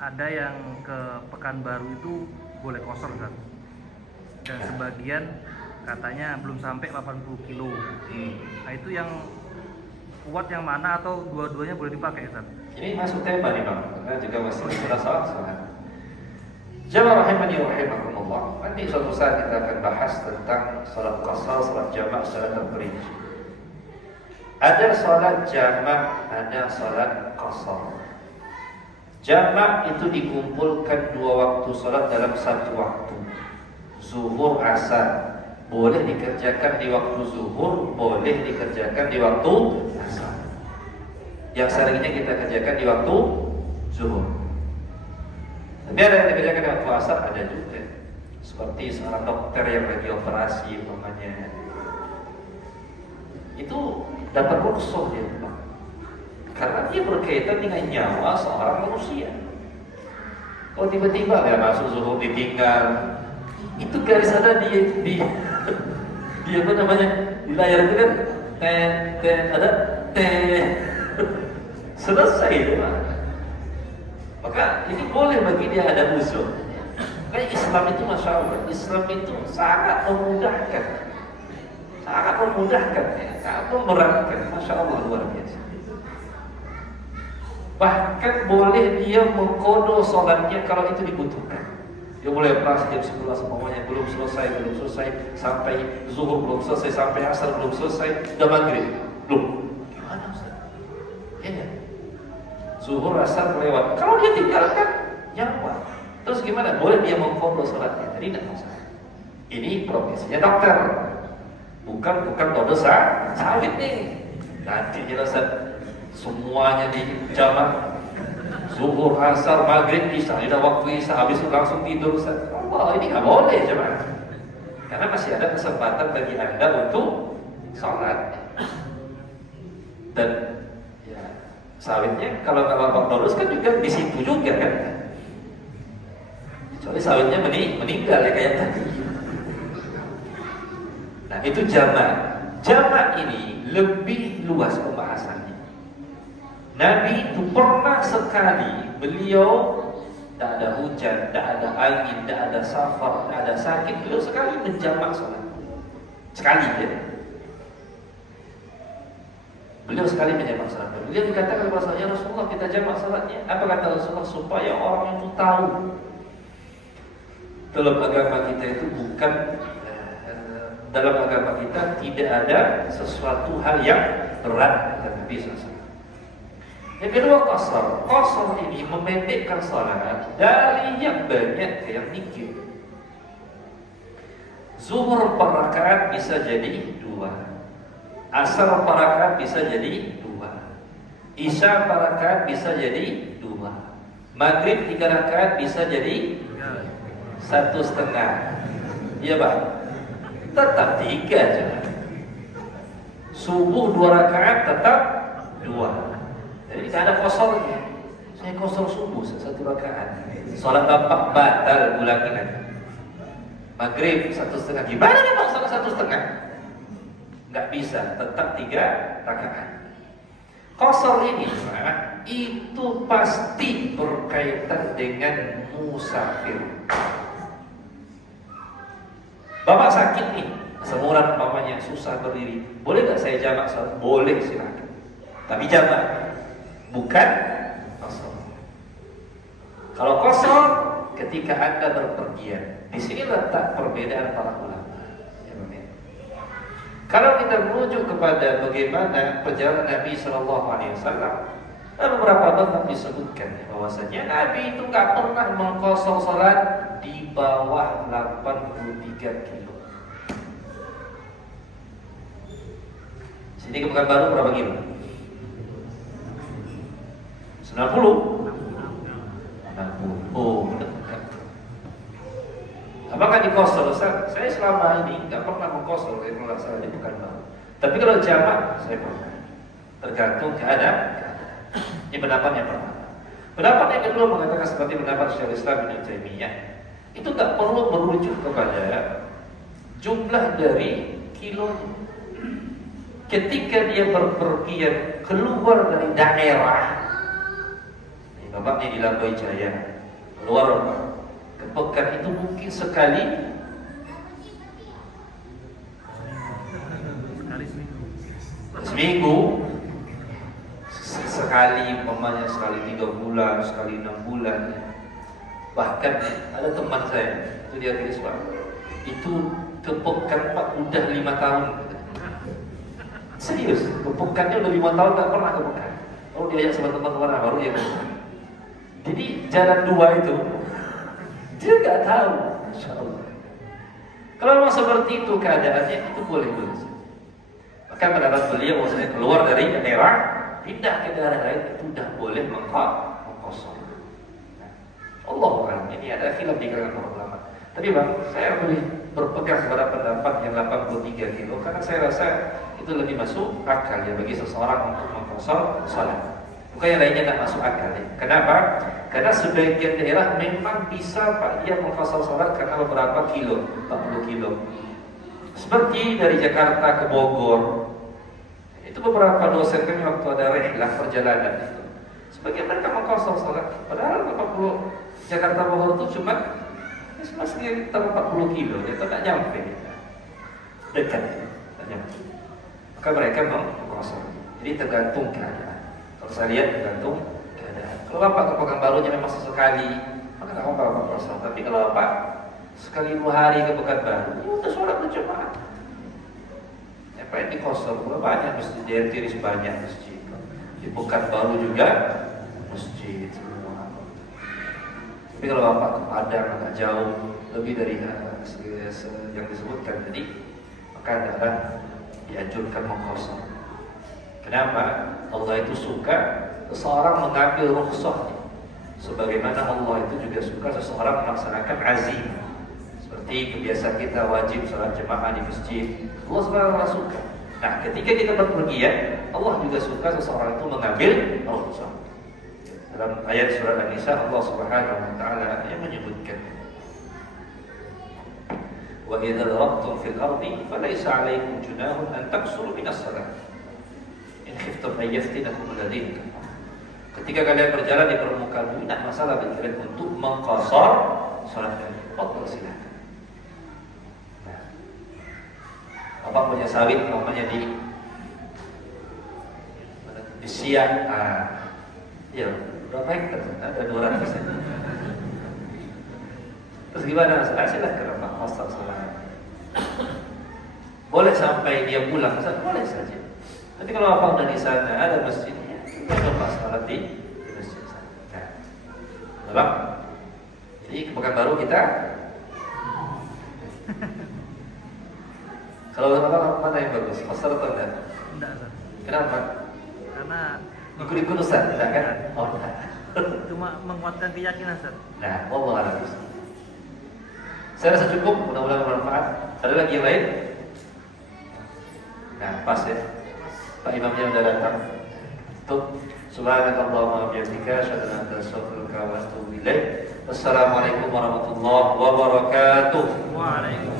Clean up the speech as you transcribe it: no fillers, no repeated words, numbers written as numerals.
ada yang ke Pekanbaru itu boleh kosor kan, dan sebagian katanya belum sampai 80 kilo. Nah itu yang kuat yang mana, atau dua-duanya boleh dipakai Ustaz? Ini masuk tema nih Bang, karena juga masih salah. Jamaah rahimani wa rahimakumullah. Nanti suatu saat kita akan bahas tentang salat qasar, salat jamak secara terperinci. Ada salat jamak, ada salat qasar. Jamak itu dikumpulkan dua waktu salat dalam satu waktu. Zuhur, asar. Boleh dikerjakan di waktu zuhur, boleh dikerjakan di waktu asar. Yang seringnya kita kerjakan di waktu zuhur. Tapi ada yang dikerjakan di waktu asar, ada juga. Seperti seorang dokter yang lagi operasi umpamanya. Itu dapat rukhsah dia, Pak. Karena dia berkaitan dengan nyawa seorang manusia. Kalau tiba-tiba ya masuk zuhur ditinggal, itu garis ada di apa namanya, di layar itu kan ada selesai itu Pak. Maka ini boleh bagi dia ada uzur. Kayak Islam itu masya Allah, Islam itu sangat memudahkan, sangat memberatkan, masya Allah luar biasa. Bahkan boleh dia mengkodo sholatnya kalau itu dibutuhkan. Dia boleh pas jam 11 semuanya belum selesai, sampai zuhur belum selesai, sampai asar belum selesai, udah maghrib belum. Gimana Ustaz? Ya, zuhur asar lewat. Kalau dia tinggalkan nyawa, terus gimana? Boleh dia mengkodo sholatnya? Jadi tidak masalah. Ini profesinya dokter, bukan kodo sawit nih. Nanti jelasan semuanya di jamak. Zuhur, asar, maghrib, isya, udah waktu isya, habis itu langsung tidur. Allah, ini nggak boleh jemaah. Karena masih ada kesempatan bagi Anda untuk sholat. Dan ya, sawitnya kalau Bapak lurus kan juga di situ juga kan. Kecuali sawitnya meninggal ya kayak tadi. Nah itu jamak. Jamak ini lebih luas pembahasannya. Nabi itu pernah sekali, beliau tak ada hujan, tak ada angin, tak ada safar, tak ada sakit, beliau sekali menjamak sholat. Sekali ya. Beliau sekali menjamak sholat. Beliau dikatakan kepada Rasulullah, kita jamak sholatnya. Apa kata Rasulullah? Supaya orang itu tahu. Dalam agama kita itu bukan, dalam agama kita tidak ada sesuatu hal yang berat dan bisa. Yang kedua qasar. Qasar ini memendekkan salat dari yang banyak ke yang dikit. Zuhur 4 rakaat bisa jadi 2. Asar 4 rakaat bisa jadi 2. Isya 4 rakaat bisa jadi 2. Maghrib 3 rakaat bisa jadi 1,5. Iya Pak? Tetap 3 aja. Subuh 2 rakaat tetap 2. Jadi tidak ada kosornya. Saya kosor subuh 1 rakaat. Sholat Bapak batal, ulangi lagi. Maghrib 1,5. Gimana nih Pak sholat 1,5? Nggak bisa, tetap 3 rakaat. Kosor ini Pak, itu pasti berkaitan dengan musafir. Bapak sakit nih, semuran umpamanya susah berdiri. Boleh nggak saya jamak sholat? Boleh, silakan. Tapi jamak, bukan kosor. Kalau kosor ketika Anda berpergian, di sini letak perbedaan para ulama. Ya, kalau kita merujuk kepada bagaimana perjalanan Nabi Shallallahu Alaihi Wasallam, beberapa bab disebutkan bahwasanya Nabi itu nggak pernah mengkosor salat di bawah 83 kilo. Sini ke Pekanbaru berapa kilo? 90. Oh, apakah dikosor? Saya selama ini nggak pernah mengkosor kalau saya di Pekanbaru. Tapi kalau jamak saya pernah. Tergantung keadaan. Ini pendapat yang pertama. Pendapat yang kedua mengatakan seperti pendapat Syekhul Islam Ibnu Taimiyah. Itu nggak perlu merujuk kepada jumlah dari kilo. Ketika dia berpergian keluar dari daerah, Tempatnya di Labuai Jaya. Keluar Pak. Ke pekan itu mungkin sekali seminggu, sekali umpamanya sekali 3 bulan, sekali 6 bulan. Bahkan ada teman saya itu dia tulis Pak, itu ke pekan Pak udah 5 tahun. Serius, ke pekannya udah 5 tahun nggak pernah ke pekan. Kalau diajak sama teman kemana baru dia ke pekan. Jadi jalan dua itu dia nggak tahu, Insya Allah. Kalau memang seperti itu keadaannya itu boleh-boleh saja. Maka pendapat beliau maksudnya keluar dari daerah pindah ke daerah lain itu sudah boleh mengkosong. Allah kan ini ada khilaf di kalangan para ulama. Tapi bang, saya lebih berpegang kepada pendapat yang 83 kilo karena saya rasa itu lebih masuk akal ya bagi seseorang untuk mengkosong salat. Bukan yang lainnya tidak masuk akal ya. Kenapa? Karena sebagian daerah memang bisa Pak dia mengkosong salat karena beberapa kilo, 40 kilo. Seperti dari Jakarta ke Bogor. Itu beberapa dosen kami waktu ada rehlah perjalanan itu. Sebagian mereka mengkosong salat padahal 40 Jakarta Bogor itu cuma sekitar 40 kilo, itu tak nyampe. Dekat, tak nyampe. Maka mereka mengkosong. Jadi tergantung keadaan. Kalau saya lihat tergantung keadaan. Kalau Bapak ke Pekanbarunya memang sesekali, maka tak apa Bapak kosong. Tapi kalau Bapak sekali 2 hari ke Pekanbaru, ya udah sholat berjamaah. Ya Pak ini kosong, banyak masjid, di Tiris banyak masjid. Di Pekanbaru juga masjid semua. Tapi kalau Bapak ke Padang agak jauh, lebih dari yang disebutkan tadi, maka adalah dianjurkan mengkosong. Kenapa? Allah itu suka seseorang mengambil rukhsah. Sebagaimana Allah itu juga suka seseorang melaksanakan azim. Seperti kebiasaan kita wajib salat jemaah di masjid. Allah SWT suka. Nah, ketika kita berpergian, Allah juga suka seseorang itu mengambil rukhsah. Dalam ayat surah An-Nisa Allah Subhanahu wa taala yang menyebutkan wa idza darabtum fil ardi falaysa 'alaykum junahun an taqsuru minas salat in khiftum an yaftinakum alladziina kafaru. Ketika kalian berjalan di permukaan bumi tidak masalah bagi kalian untuk mengqasar salat kalian. Fadhil silakan. Nah, Bapak punya sawit namanya di Siak. Ya, berapa hektar? Ada 200 hektar. Terus gimana? Silahkan Pak Ustaz salat. Boleh sampai dia pulang, boleh saja. Tapi kalau Bapak udah di sana ada masjidnya, kita coba salat di masjid sana. Nah, Bapak. Jadi ke Pekanbaru kita. Kalau Bapak mana yang bagus? Pasar atau enggak? Enggak, Ustaz. Kenapa? Karena Ikut-ikut Ustaz, enggak kan? Oh, enggak. cuma menguatkan keyakinan, Ustaz. Nah, Allah a'lam. Saya rasa cukup, mudah-mudahan bermanfaat. Ada lagi yang lain? Nah, pas ya. Pak Imamnya sudah datang. Tutup. Subhanakallahumma wa bihamdika asyhadu an la ilaha illa anta astaghfiruka wa atubu ilaik. Wassalamualaikum warahmatullahi wabarakatuh. Waalaikumsalam.